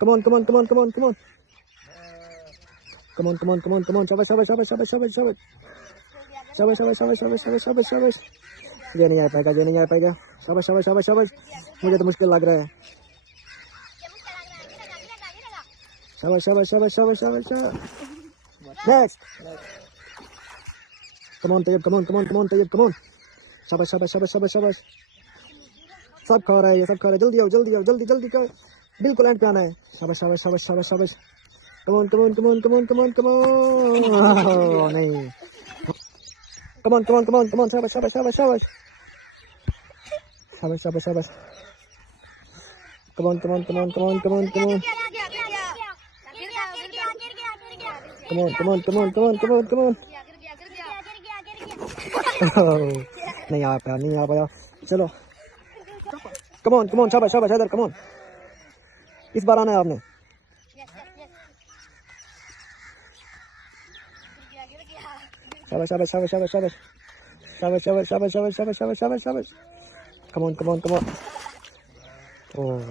Come on, come on, come on, come on, come on. Come on, come on, come on, come on. शाबाश शाबाश शाबाश शाबाश शाबाश शाबाश शाबाश शाबाश शाबाश शाबाश शाबाश शाबाश ये नहीं आ पाएगा, ये नहीं आ पाएगा। शाबाश शाबाश शाबाश शाबाश मुझे तो मुश्किल लग रहा है। शाबाश शाबाश शाबाश शाबाश शाबाश next come on Tayyab, come on, come on, come on Tayyab, come on. शाबाश शाबाश शाबाश शाबाश शाबाश सब खा रहा है, ये सब खा रहा है। जल्दी आओ, जल्दी आओ, जल्दी जल्दी कर, बिल्कुल एंड पे आना है। शाबाश शाबाश शाबाश शाबाश शाबाश come on, come on, come on, come on, come on, come on नहीं come on, come on, come on, come on. शाबाश शाबाश शाबाश शाबाश शाबाश शाबाश शाबाश come on, come on, come on, come on, come on, come on, come on, come on, come on, come on, come on, come on. नहीं आ पाया, नहीं आ पाया। चलो कम ऑन, कम ऑन, शाबाश शाबाश इधर, कम ऑन। इस बार आना है आपने। शाबाश शाबाश शाबाश शाबाश शाबाश शाबाश शाबाश शाबाश शाबाश शाबाश शाबाश शाबाश शाबाश come on, come on, come on. Oh